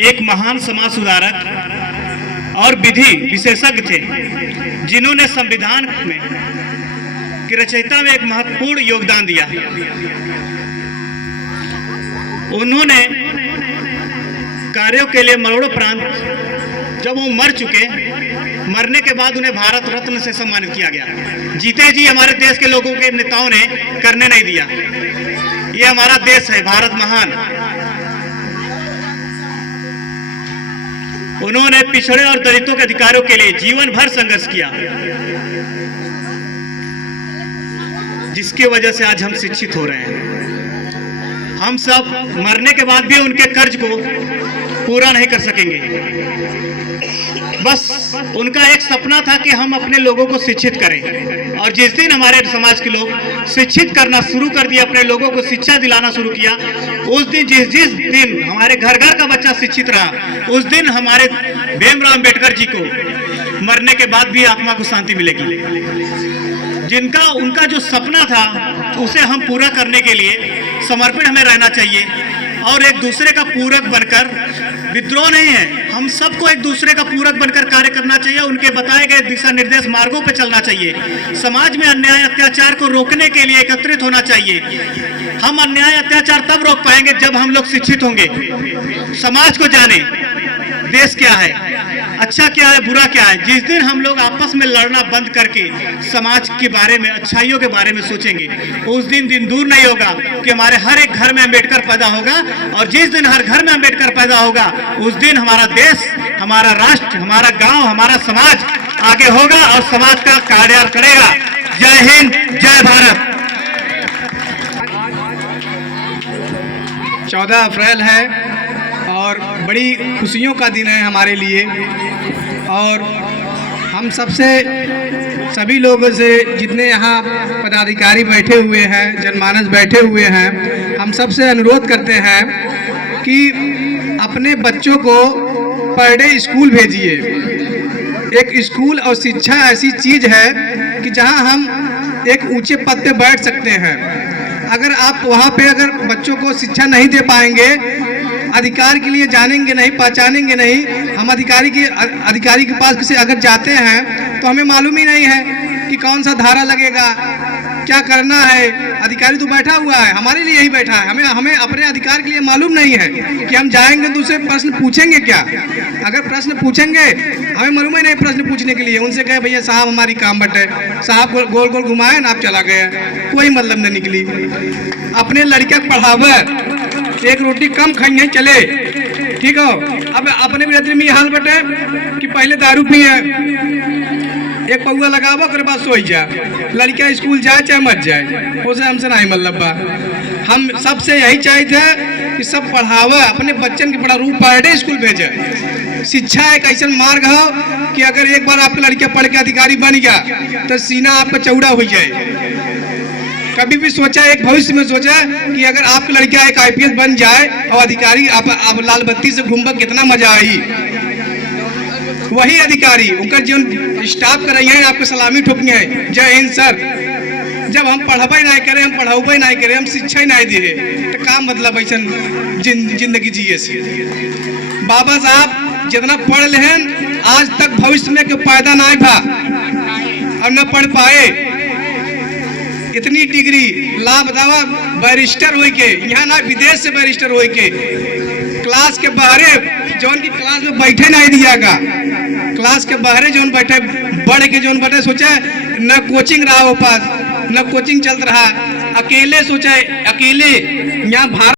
एक महान समाज सुधारक और विधि विशेषज्ञ थे, जिन्होंने संविधान में की रचयिता में एक महत्वपूर्ण योगदान दिया। उन्होंने कार्यों के लिए मरणोपरांत जब वो मर चुके, मरने के बाद उन्हें भारत रत्न से सम्मानित किया गया। जीते जी हमारे देश के लोगों के नेताओं ने करने नहीं दिया। ये हमारा देश है, भारत महान। उन्होंने पिछड़े और दलितों के अधिकारों के लिए जीवन भर संघर्ष किया, जिसकी वजह से आज हम शिक्षित हो रहे हैं। हम सब मरने के बाद भी उनके कर्ज को पूरा नहीं कर सकेंगे। बस उनका एक सपना था कि हम अपने लोगों को शिक्षित करें, और जिस दिन हमारे समाज के लोग शिक्षित करना शुरू कर दिया, अपने लोगों को शिक्षा दिलाना शुरू किया, उस दिन जिस दिन हमारे घर घर का बच्चा शिक्षित रहा, उस दिन हमारे भीमराव अंबेडकर जी को मरने के बाद भी आत्मा को शांति मिलेगी। जिनका उनका जो सपना था उसे हम पूरा करने के लिए समर्पित हमें रहना चाहिए, और एक दूसरे का पूरक बनकर, विद्रोह नहीं है, हम सबको एक दूसरे का पूरक बनकर कार्य करना चाहिए। उनके बताए गए दिशा निर्देश मार्गों पर चलना चाहिए। समाज में अन्याय अत्याचार को रोकने के लिए एकत्रित होना चाहिए। हम अन्याय अत्याचार तब रोक पाएंगे जब हम लोग शिक्षित होंगे, समाज को जाने देश क्या है, अच्छा क्या है, बुरा क्या है। जिस दिन हम लोग आपस में लड़ना बंद करके समाज के बारे में, अच्छाइयों के बारे में सोचेंगे, उस दिन दूर नहीं होगा कि हमारे हर एक घर में अंबेडकर पैदा होगा। और जिस दिन हर घर में अंबेडकर पैदा होगा, उस दिन हमारा देश, हमारा राष्ट्र, हमारा गांव, हमारा समाज आगे होगा और समाज का कार्य करेगा। जय हिंद, जय भारत। 14 अप्रैल है और बड़ी खुशियों का दिन है हमारे लिए, और हम सभी लोगों से, जितने यहाँ पदाधिकारी बैठे हुए हैं, जनमानस बैठे हुए हैं, हम सबसे अनुरोध करते हैं कि अपने बच्चों को पर डे स्कूल भेजिए। एक स्कूल और शिक्षा ऐसी चीज़ है कि जहाँ हम एक ऊंचे पद पे बैठ सकते हैं। अगर आप वहाँ पे अगर बच्चों को शिक्षा नहीं दे पाएंगे, अधिकार के लिए जानेंगे नहीं, पहचानेंगे नहीं, हम अधिकारी के पास किसी अगर जाते हैं तो हमें मालूम ही नहीं है कि कौन सा धारा लगेगा, क्या करना है। अधिकारी तो बैठा हुआ है, हमारे लिए ही बैठा है, हमें अपने अधिकार के लिए मालूम नहीं है कि हम जाएंगे तो उससे प्रश्न पूछेंगे क्या। अगर प्रश्न पूछेंगे, हमें मालूम ही नहीं प्रश्न पूछने के लिए। उनसे कहे भैया साहब हमारी काम बटे, साहब गोल गोल घुमाए ना, आप चला गया, कोई मतलब नहीं निकली। अपने लड़के पढ़ावे, एक रोटी कम खाइए चले, ठीक हो। अब अपने भी में हाल बटे कि पहले दारू पिए, एक पौआ लगावो, ओकर बाद सोई जा, लड़का स्कूल जाए चाहे मत जाए, उसे हमसे नहीं मतलब बा। हम सबसे यही चाहते हैं कि सब पढ़ावा, अपने बच्चन के पढ़ा, रूप पर डे स्कूल भेजे। शिक्षा एक ऐसा मार्ग हो कि अगर एक बार आपका लड़का पढ़ के अधिकारी बन गया तो सीना आपका चौड़ा हो जाए। कभी भी सोचा, एक भविष्य में सोचा कि अगर आपका लड़का एक IPS बन जाए और अधिकारी, आप लाल बत्ती से घूमबा, कितना मजा आई। वही अधिकारी उनका जो स्टाफ कर रही है, आपको सलामी ठोकिए, जय हिंद सर। जब हम पढ़ाई नहीं करें, हम पढ़ाई नहीं करें, हम शिक्षा ही नहीं दिए, तो का मतलब ऐसा जिंदगी जिए से। बाबा साहब जितना पढ़ ले हैं, आज तक भविष्य में कोई पैदा नहीं था और न पढ़ पाए। इतनी डिग्री लाभ दावा बैरिस्टर हो के, यहाँ ना विदेश से बैरिस्टर हो के, क्लास के बाहरे जौन की क्लास में बैठे नहीं दियागा, क्लास के बाहरे जौन बैठे, बढ़ के जौन बैठे, सोचा न कोचिंग रहा हो पास, न कोचिंग चल रहा, अकेले सोचा, अकेले यहाँ भारत